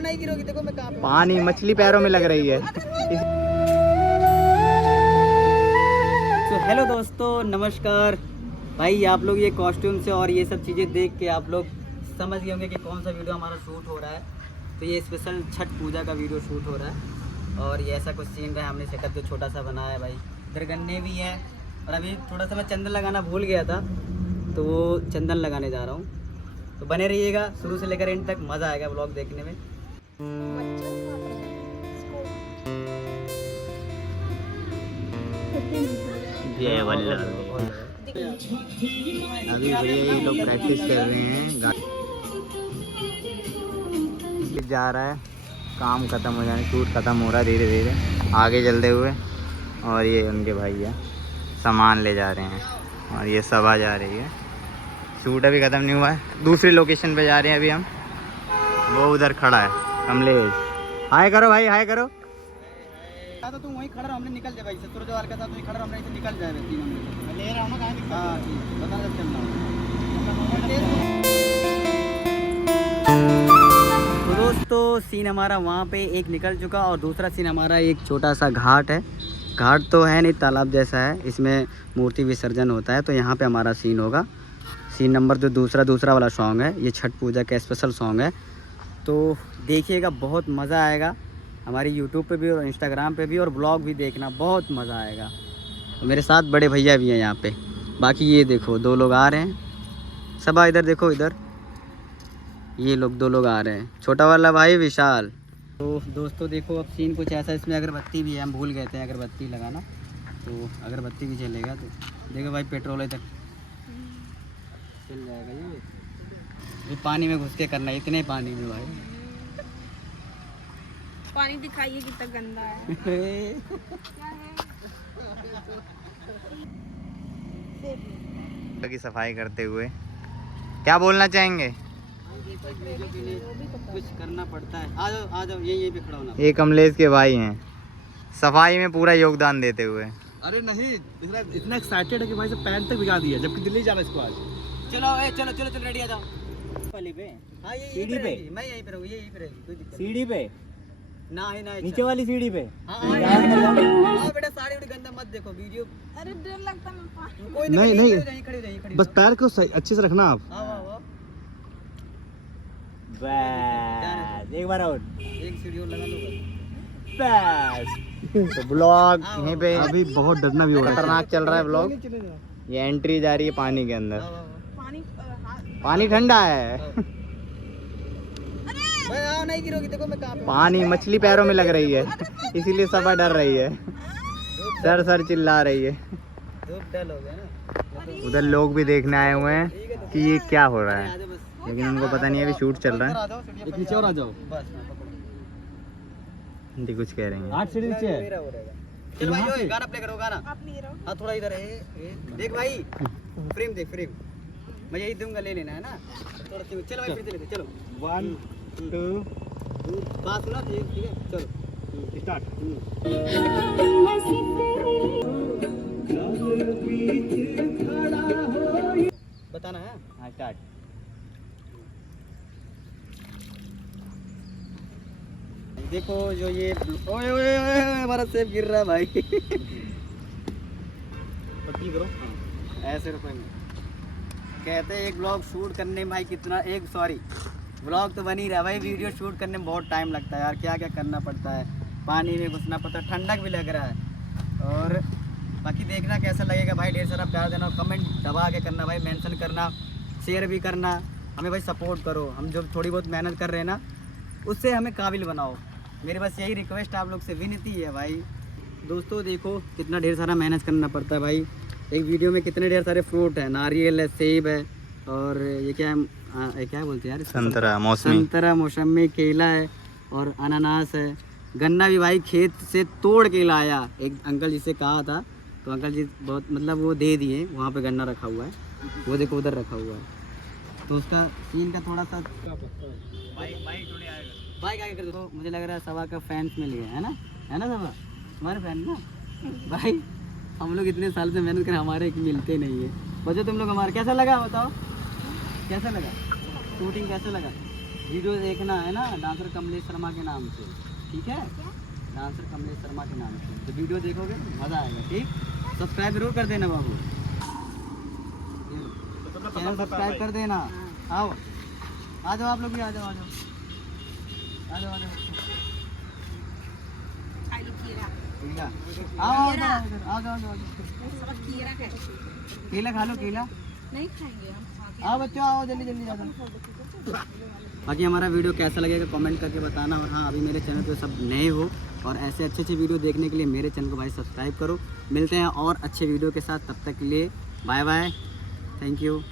नहीं गिरोगी, देखो मैं कहाँ पे। पानी मछली पैरों में लग रही है। तो हेलो दोस्तों, नमस्कार भाई। आप लोग ये कॉस्ट्यूम से और ये सब चीज़ें देख के आप लोग समझ गए होंगे कि कौन सा वीडियो हमारा शूट हो रहा है। तो ये स्पेशल छठ पूजा का वीडियो शूट हो रहा है और ये ऐसा कुछ सीन रहा है। हमने सेटअप जो छोटा सा बनाया है भाई। इधर गन्ने भी हैं और अभी थोड़ा सा मैं चंदन लगाना भूल गया था, तो वो चंदन लगाने जा रहा हूँ। तो बने रहिएगा शुरू से लेकर एंड तक, मज़ा आएगा ब्लॉग देखने में। जय वल्लभ। अभी भैया ये लोग प्रैक्टिस कर रहे हैं, जा रहा है, काम खत्म हो जाने, शूट खत्म हो रहा है धीरे धीरे आगे चलते हुए। और ये उनके भैया सामान ले जा रहे हैं और ये सभा जा रही है। शूट अभी ख़त्म नहीं हुआ है, दूसरी लोकेशन पे जा रहे हैं अभी हम। वो उधर खड़ा है कमलेश, हाय करो भाई, हाय करो। तो तुम वहीं खड़ा रहो, हमने निकल जाए भाई। सत्तर जवार का था, तुम खड़ा रहो, हमने निकल जाए। ले रहा हूँ ना, कहाँ दिखता? हाँ ठीक, बता जब चलना। तो दोस्तों सीन हमारा वहाँ पे एक निकल चुका और दूसरा सीन हमारा एक छोटा सा घाट है। घाट तो है नहीं, तालाब जैसा है, इसमें मूर्ति विसर्जन होता है। तो यहाँ पे हमारा सीन होगा। सीन नंबर जो दूसरा वाला सॉन्ग है, ये छठ पूजा का स्पेशल सॉन्ग है। तो देखिएगा, बहुत मज़ा आएगा। हमारी यूट्यूब पे भी और इंस्टाग्राम पे भी, और ब्लॉग भी देखना, बहुत मज़ा आएगा। तो मेरे साथ बड़े भैया भी हैं यहाँ पे। बाकी ये देखो 2 लोग आ रहे हैं, सब इधर देखो, इधर ये लोग 2 लोग आ रहे हैं, छोटा वाला भाई विशाल। तो दोस्तों देखो, अब सीन कुछ ऐसा, इसमें अगरबत्ती भी है, हम भूल गए थे अगरबत्ती लगाना, तो अगरबत्ती भी चलेगा। तो देखो भाई, पेट्रोल तक चल जाएगा। ये पानी में घुस के करना है, इतने पानी में भाई। पानी दिखाइए कितना गंदा है। की सफाई करते हुए क्या बोलना चाहेंगे? कुछ करना पड़ता है। आ जाओ यही पे खड़ा होना। ये कमलेश के भाई हैं, सफाई में पूरा योगदान देते हुए। अरे नहीं, इतना एक्साइटेड है कि भाई से पैंट तक भिगा दिया, जबकि दिल्ली जाना इसको आज। चलो चलो रेडी आ जाओ। वाली पे, हाँ ये सीढ़ी पे, मैं यहीं पे रहूँ, यहीं पे रहेगी, कोई दिक्कत सीढ़ी पे ना है ना, नीचे वाली सीढ़ी पे। हाँ बेटा, साड़ी उड़ी गंदा मत देखो, वीडियो। अरे डर लगता है। कोई नहीं, खड़ी बस पैर को अच्छे से रखना आप। बस एक बार और, एक सीढ़ी और लगा लो बस। तो ब्लॉग यहीं पे अभी बहुत डरना भी हो रहा है, खतरनाक चल रहा है ब्लॉग। ये एंट्री जा रही है पानी के अंदर, पानी पानी ठंडा है। भाई नहीं गिरोगी, देखो मैं कहाँ पे। पानी मछली पैरों में लग रही है, इसीलिए सब डर रही है, सर चिल्ला रही है। धूप डल हो गया ना। उधर लोग भी देखने आए हुए हैं कि ये क्या हो रहा है, लेकिन उनको पता नहीं है अभी शूट चल रहा है। एक नीचे और आ जाओ। बस हिंदी कुछ कह रही हैं। 8 सीढ़ी नीचे है। चल भाई, ओए गाना प्ले करो, गाना। आप नहीं रहो। हाँ थोड़ा इधर है, देख भाई, फ्रेम देख, फ्रेम मैं यही दूंगा, ले लेना है ना थोड़ा। चलो भाई, फिर लेते, चलो 1 2 बात सुना, ठीक है, चलो स्टार्ट। बताना है। हाँ स्टार्ट। देखो जो ये, ओए ओए ओए हमारा सेब गिर रहा है भाई। पट्टी करो। ऐसे रुपए में कहते हैं एक ब्लॉग शूट करने में भाई कितना, एक सॉरी ब्लॉग तो बन ही रहा भाई, वीडियो शूट करने में बहुत टाइम लगता है यार। क्या क्या करना पड़ता है, पानी में घुसना पड़ता है, ठंडक भी लग रहा है। और बाकी देखना कैसा लगेगा भाई, ढेर सारा प्यार देना, कमेंट दबा के करना भाई, मेंशन करना, शेयर भी करना, हमें भाई सपोर्ट करो। हम जो थोड़ी बहुत मेहनत कर रहे हैं ना, उससे हमें काबिल बनाओ। मेरी बस यही रिक्वेस्ट आप लोग से, विनती है भाई। दोस्तों देखो कितना ढेर सारा मेहनत करना पड़ता है भाई। एक वीडियो में कितने ढेर सारे फ्रूट है, नारियल है, सेब है, और ये क्या है, क्या बोलते हैं यार, संतरा, मौसमी, संतरा, मौसमी, केला है और अनानास है। गन्ना भी भाई खेत से तोड़ के लाया, एक अंकल जी से कहा था, तो अंकल जी बहुत मतलब वो दे दिए। वहाँ पे गन्ना रखा हुआ है, वो देखो उधर रखा हुआ है। तो उसका सीन का थोड़ा सा बाइक आगे कर दो। तो मुझे लग रहा है सवा का फैंस मिल गया है ना सवा, हमारे फैन ना भाई। हम लोग इतने साल से मेहनत कर, हमारे मिलते नहीं है। बच्चों तुम लोग हमारा कैसा लगा बताओ, कैसा लगा शूटिंग, कैसा लगा? वीडियो देखना है ना, डांसर कमलेश शर्मा के नाम से, ठीक है? डांसर कमलेश शर्मा के नाम से तो वीडियो देखोगे मज़ा आएगा, ठीक? सब्सक्राइब जरूर कर देना बाबू, चैनल सब्सक्राइब कर देना। आओ आ जाओ आप लोग भी, आ जाओ आ जाओ आ जाओ आ जाओ। खाली खीरा ठीक है, आओ आ जाओ इधर, आ जाओ आ जाओ। सब खीरा है, केला खा लो, केला। नहीं खाएंगे हम। आओ बच्चों, आओ जल्दी जल्दी आ जाओ। बाकी हमारा वीडियो कैसा लगेगा कमेंट करके बताना। और हाँ, अभी मेरे चैनल पे सब नए हो और ऐसे अच्छे अच्छे वीडियो देखने के लिए मेरे चैनल को भाई सब्सक्राइब करो। मिलते हैं और अच्छे वीडियो के साथ, तब तक के लिए बाय बाय, थैंक यू।